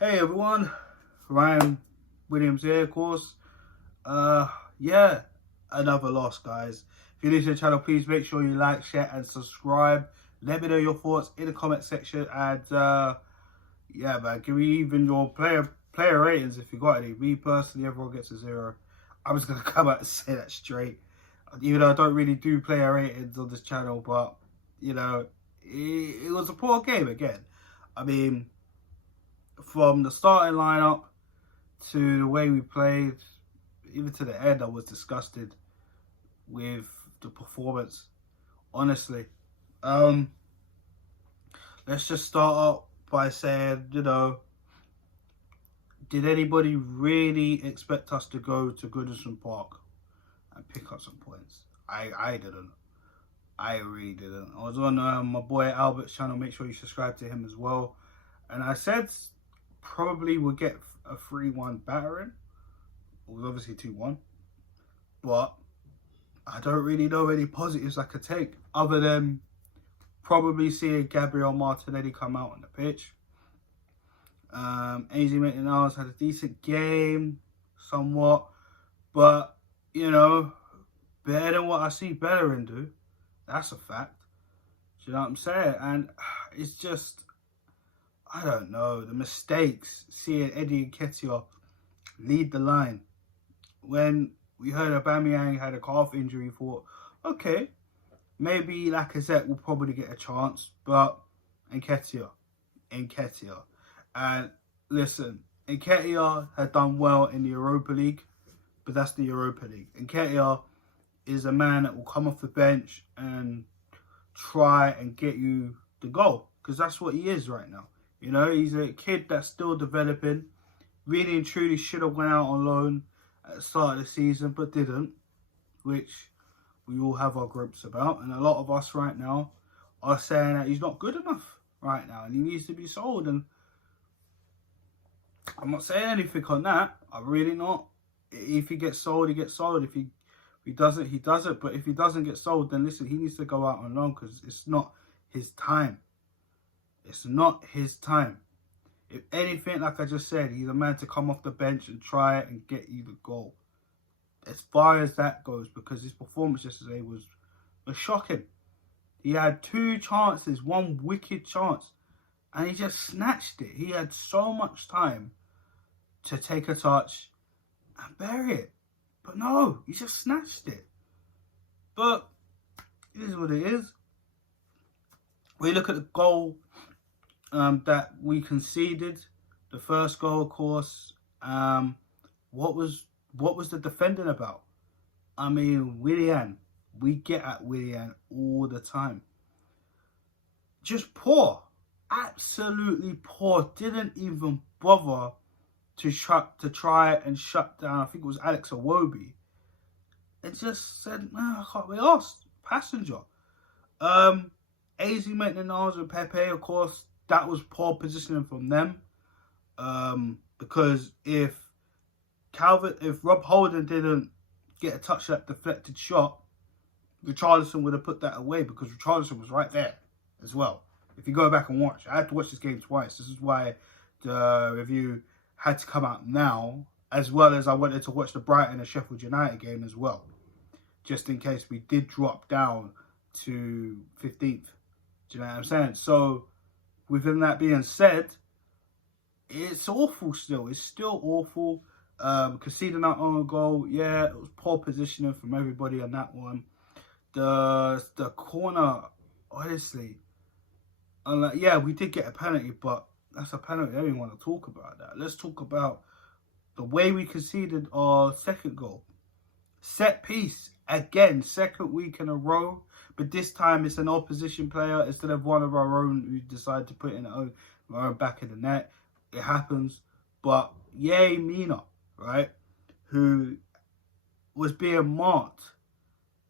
Hey everyone, Ryan Williams here, of course. Yeah, another loss, guys. If you're new to the channel, please make sure you like, share, and subscribe. Let me know your thoughts in the comment section, and yeah, man, give me even your player ratings if you got any. Me personally, everyone gets a 0. I'm just gonna come out and say that straight, even though I don't really do player ratings on this channel, but you know, it was a poor game again. I mean, from the starting lineup to the way we played, even to the end, I was disgusted with the performance. Honestly, um, let's just start up by saying, did anybody really expect us to go to Goodison Park and pick up some points? I didn't. I really didn't. I was on my boy Albert's channel. Make sure you subscribe to him as well. And I said probably we'll get a 3-1 battering. It was obviously 2-1. But I don't really know any positives I could take other than probably seeing Gabriel Martinelli come out on the pitch. AZ Maitland-Niles had a decent game, somewhat. But, better than what I see Bellerin do. That's a fact. Do you know what I'm saying? And it's just, I don't know, the mistakes, seeing Eddie Nketiah lead the line. When we heard Aubameyang had a calf injury, thought, okay, maybe Lacazette will probably get a chance, but Nketiah. And listen, Nketiah had done well in the Europa League, but that's the Europa League. Nketiah is a man that will come off the bench and try and get you the goal, because that's what he is right now. He's a kid that's still developing. Really and truly should have went out on loan at the start of the season, but didn't, which we all have our groups about. And a lot of us right now are saying that he's not good enough right now and he needs to be sold. And I'm not saying anything on that. I'm really not. If he gets sold, he gets sold. If he doesn't, he doesn't. But if he doesn't get sold, then listen, he needs to go out on loan, because it's not his time. It's not his time. If anything, like I just said, he's a man to come off the bench and try and get you the goal. As far as that goes, because his performance yesterday was shocking. He had 2 chances, 1 wicked chance, and he just snatched it. He had so much time to take a touch and bury it. But no, he just snatched it. But it is what it is. We look at the goal that we conceded, the first goal, of course. What was the defending about? I mean, Willian, we get at Willian all the time. Just poor, absolutely poor. Didn't even bother to try and shut down, I think it was Alex Iwobi. It just said, man, I can't be asked. Passenger. AZ Maitland-Niles and Pepe, of course, that was poor positioning from them. Because if Rob Holding didn't get a touch that deflected shot, Richarlison would have put that away, because Richarlison was right there as well. If you go back and watch, I had to watch this game twice. This is why the review had to come out now, as well as I wanted to watch the Brighton and Sheffield United game as well, just in case we did drop down to 15th. Do you know what I'm saying? So, within that being said, it's awful still. It's still awful. Conceding that own goal, yeah, it was poor positioning from everybody on that one. The corner, honestly, yeah, we did get a penalty, but that's a penalty. I don't want to talk about that. Let's talk about the way we conceded our second goal. Set piece, again, second week in a row, but this time it's an opposition player instead of one of our own who decided to put in our own back of the net. It happens. But yay, Mina, right, who was being marked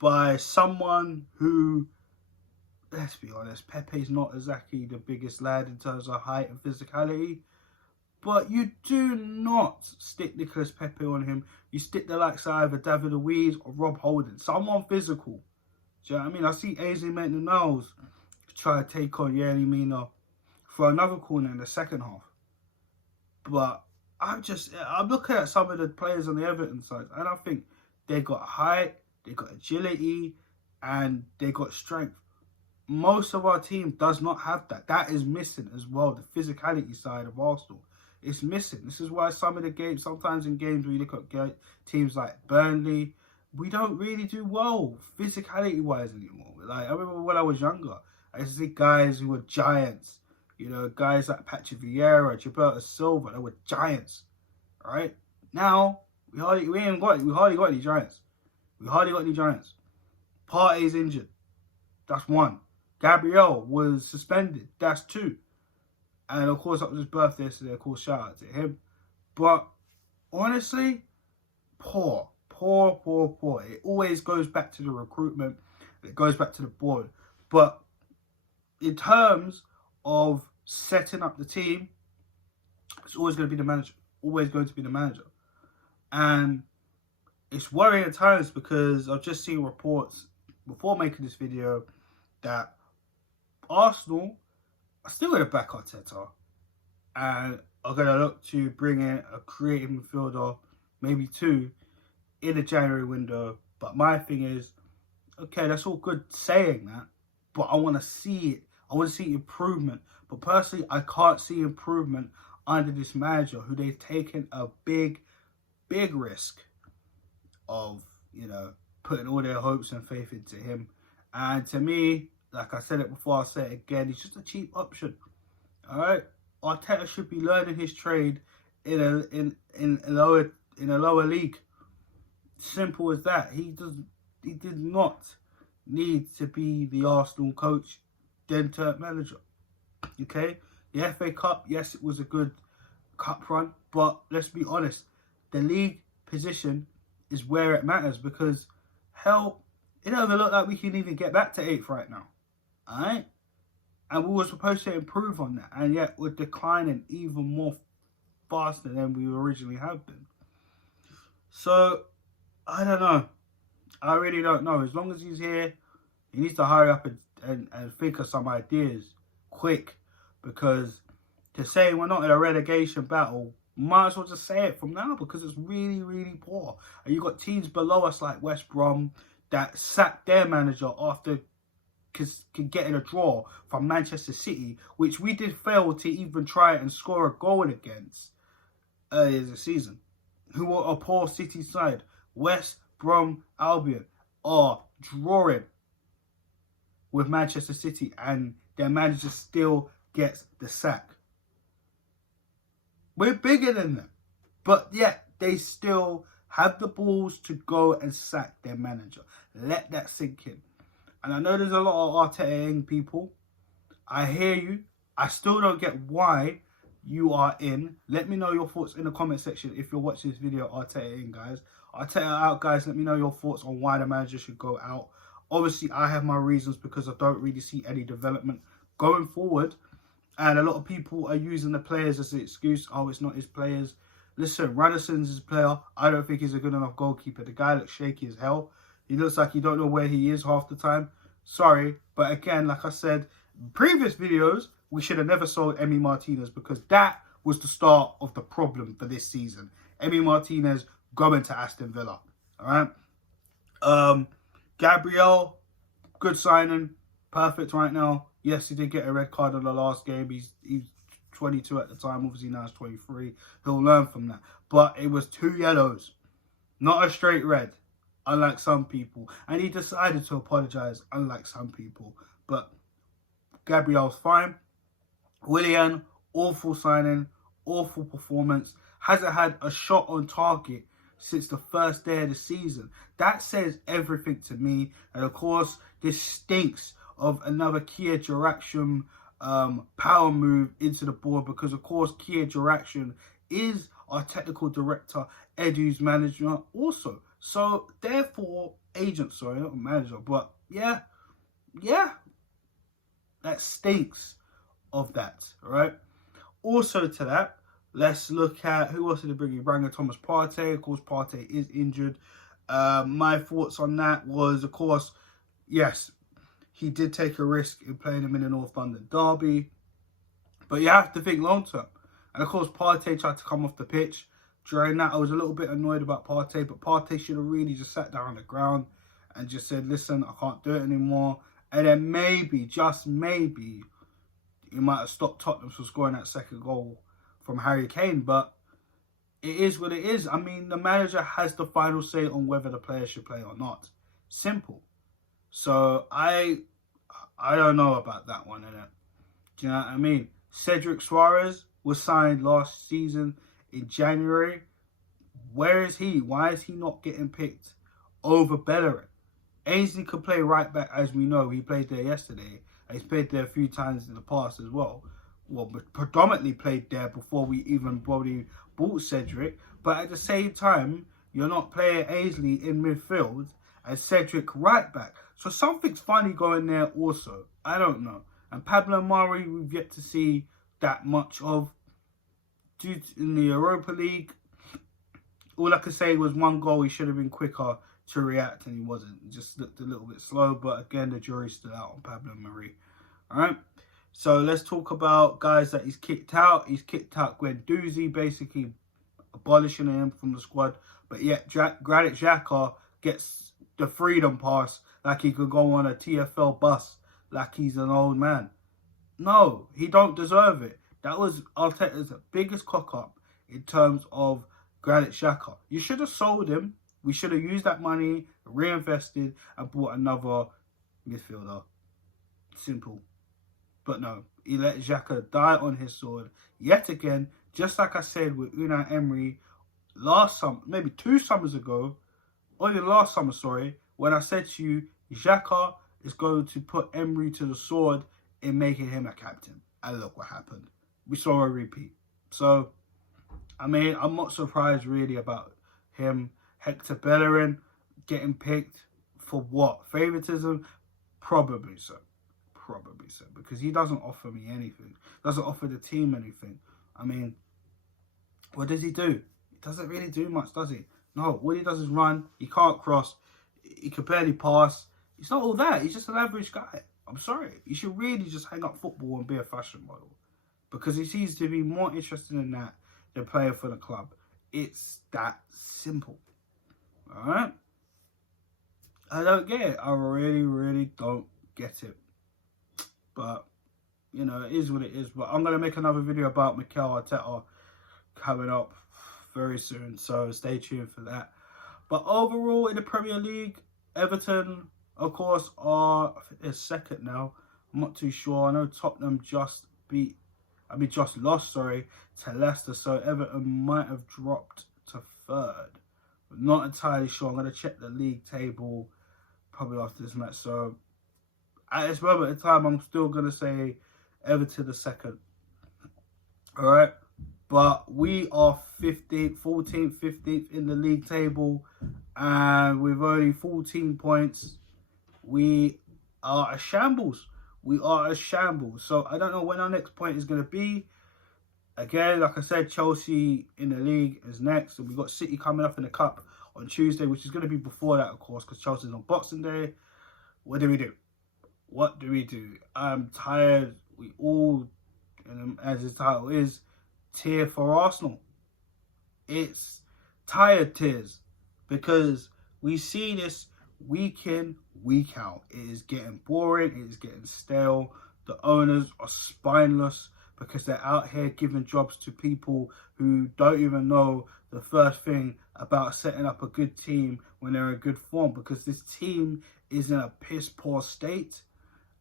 by someone who, let's be honest, Pepe's not exactly the biggest lad in terms of height and physicality. But you do not stick Nicolas Pepe on him. You stick the likes of either David Luiz or Rob Holding. Someone physical. Do you know what I mean? I see AZ Maitland-Niles try to take on Yerry Mina for another corner in the second half. But I'm looking at some of the players on the Everton side, and I think they got height, they got agility, and they got strength. Most of our team does not have that. That is missing as well. The physicality side of Arsenal is missing. This is why some of the games, sometimes in games where you look at teams like Burnley, we don't really do well physicality-wise anymore. Like, I remember when I was younger, I used to see guys who were giants. You know, guys like Patrick Vieira, Gilberto Silva, they were giants. Right? Now, we hardly got any giants. We hardly got any giants. Partey's injured. That's one. Gabriel was suspended. That's two. And of course, that was his birthday yesterday. Of course, shout out to him. But honestly, poor. It always goes back to the recruitment. It goes back to the board. But in terms of setting up the team, it's always going to be the manager. Always going to be the manager. And it's worrying at times because I've just seen reports before making this video that Arsenal are still going to back Arteta and are going to look to bring in a creative midfielder, maybe two, in the January window. But my thing is, okay, that's all good saying that, but I want to see it. I want to see improvement. But personally, I can't see improvement under this manager who they've taken a big risk of, you know, putting all their hopes and faith into him. And to me, like I said it before, I'll say it again, he's just a cheap option. All right, Arteta should be learning his trade in a lower league. Simple as that. He did not need to be the Arsenal coach, then turn manager. Okay, the FA Cup, yes, it was a good cup run, but let's be honest, the league position is where it matters because hell, it doesn't look like we can even get back to 8th right now. Alright? And we were supposed to improve on that. And yet we're declining even more faster than we originally have been. So, I don't know. I really don't know. As long as he's here, he needs to hurry up and think of some ideas quick. Because to say we're not in a relegation battle, might as well just say it from now because it's really poor. And you've got teams below us like West Brom that sacked their manager after getting a draw from Manchester City, which we did fail to even try and score a goal against earlier this season, who were a poor City side. West Brom Albion are drawing with Manchester City and their manager still gets the sack. We're bigger than them, but yet they still have the balls to go and sack their manager. Let that sink in. And I know there's a lot of Arteta people. I hear you. I still don't get why you are in. Let me know your thoughts in the comment section if you're watching this video, Arteta in, guys. Arteta out, guys. Let me know your thoughts on why the manager should go out. Obviously, I have my reasons because I don't really see any development going forward. And a lot of people are using the players as an excuse. Oh, it's not his players. Listen, Randerson's his player. I don't think he's a good enough goalkeeper. The guy looks shaky as hell. He looks like you don't know where he is half the time. Sorry. But again, like I said, in previous videos, we should have never sold Emi Martinez because that was the start of the problem for this season. Emi Martinez going to Aston Villa. All right. Gabriel, good signing. Perfect right now. Yes, he did get a red card in the last game. He's 22 at the time. Obviously, now he's 23. He'll learn from that. But it was 2 yellows. Not a straight red, unlike some people. And he decided to apologise, unlike some people. But Gabriel's fine. Willian, awful signing. Awful performance. Hasn't had a shot on target since the first day of the season. That says everything to me. And of course, this stinks of another Kia Jirakshan power move into the board because, of course, Kia Jirakshan is our technical director, Edu's manager also. So, therefore, agent, sorry, not manager, but yeah, that stinks of that, right? Also to that, let's look at who else did they bring in? Bring in Thomas Partey. Of course, Partey is injured. My thoughts on that was, of course, yes, he did take a risk in playing him in the North London derby. But you have to think long term. And of course, Partey tried to come off the pitch. During that, I was a little bit annoyed about Partey, but Partey should have really just sat down on the ground and just said, listen, I can't do it anymore. And then maybe, just maybe, he might have stopped Tottenham from scoring that second goal from Harry Kane. But it is what it is. I mean, the manager has the final say on whether the player should play or not. Simple. So I don't know about that one, innit? Do you know what I mean? Cedric Suarez was signed last season in January. Where is he? Why is he not getting picked over Bellerin? Ainsley could play right back, as we know. He played there yesterday. He's played there a few times in the past as well. Well, predominantly played there before we even probably bought Cedric. But at the same time, you're not playing Ainsley in midfield and Cedric right back. So something's funny going there also. I don't know. And Pablo Mari, we've yet to see that much of. In the Europa League, all I could say was one goal. He should have been quicker to react, and he wasn't. He just looked a little bit slow. But again, the jury's still out on Pablo Mari. All right. So let's talk about guys that he's kicked out. He's kicked out Guendouzi, basically abolishing him from the squad. But yet, Granit Xhaka gets the freedom pass like he could go on a TFL bus like he's an old man. No, he don't deserve it. That was Arteta's biggest cock-up in terms of Granit Xhaka. You should have sold him. We should have used that money, reinvested, and bought another midfielder. Simple. But no, he let Xhaka die on his sword. Yet again, just like I said with Unai Emery last summer, maybe 2 summers ago, or even last summer, sorry, when I said to you, Xhaka is going to put Emery to the sword in making him a captain. And look what happened. We saw a repeat. So, I mean, I'm not surprised really about him. Hector Bellerin getting picked for what? Favoritism? Probably so. Probably so. Because he doesn't offer me anything. Doesn't offer the team anything. I mean, what does he do? He doesn't really do much, does he? No, all he does is run. He can't cross. He can barely pass. He's not all that. He's just an average guy. I'm sorry. You should really just hang up football and be a fashion model. Because he seems to be more interested in that than playing for the club. It's that simple. Alright? I don't get it. I really, really don't get it. But, you know, it is what it is. But I'm going to make another video about Mikel Arteta coming up very soon. So stay tuned for that. But overall, in the Premier League, Everton, of course, are second now. I'm not too sure. I know Tottenham just lost, to Leicester. So Everton might have dropped to third. But not entirely sure. I'm going to check the league table probably after this match. So at this moment in time, I'm still going to say Everton the second. All right. But we are 15th, 14th, 15th in the league table. And with only 14 points, we are a shambles. We are a shambles. So I don't know when our next point is going to be. Again, like I said, Chelsea in the league is next. And we've got City coming up in the Cup on Tuesday, which is going to be before that, of course, because Chelsea's on Boxing Day. What do we do? What do we do? I'm tired. We all, as his title is, tear for Arsenal. It's tired tears. Because we see this week in, week out. It is getting boring. It is getting stale. The owners are spineless because they're out here giving jobs to people who don't even know the first thing about setting up a good team when they're in good form. Because this team is in a piss poor state.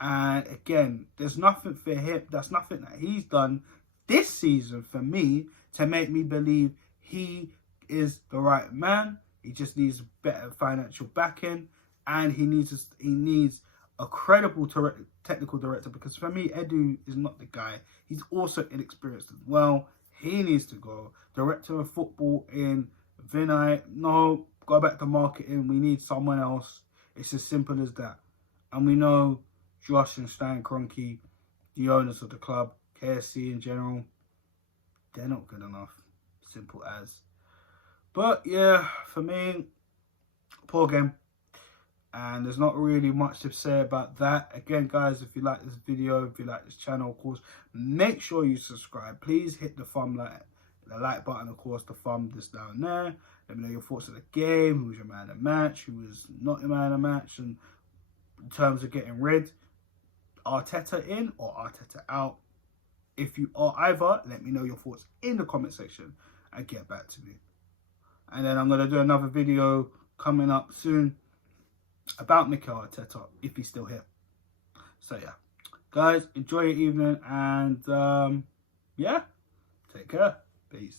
And again, there's nothing for him. That's nothing that he's done this season for me to make me believe he is the right man. He just needs better financial backing, and he needs a credible technical director. Because for me, Edu is not the guy. He's also inexperienced as well. He needs to go. Director of football in Vinay, no, go back to marketing. We need someone else. It's as simple as that. And we know Josh and Stan Kroenke, the owners of the club, KSC in general, they're not good enough. Simple as. But yeah, for me, poor game. And there's not really much to say about that. Again, guys, if you like this video, if you like this channel, of course, make sure you subscribe. Please hit the like button, of course, the thumb just down there. Let me know your thoughts of the game, who was your man of the match, who was not your man of the match, and in terms of getting rid, Arteta in or Arteta out. If you are either, let me know your thoughts in the comment section and get back to me. And then I'm going to do another video coming up soon about Mikel Arteta, if he's still here. So yeah, guys, enjoy your evening, and yeah, take care. Peace.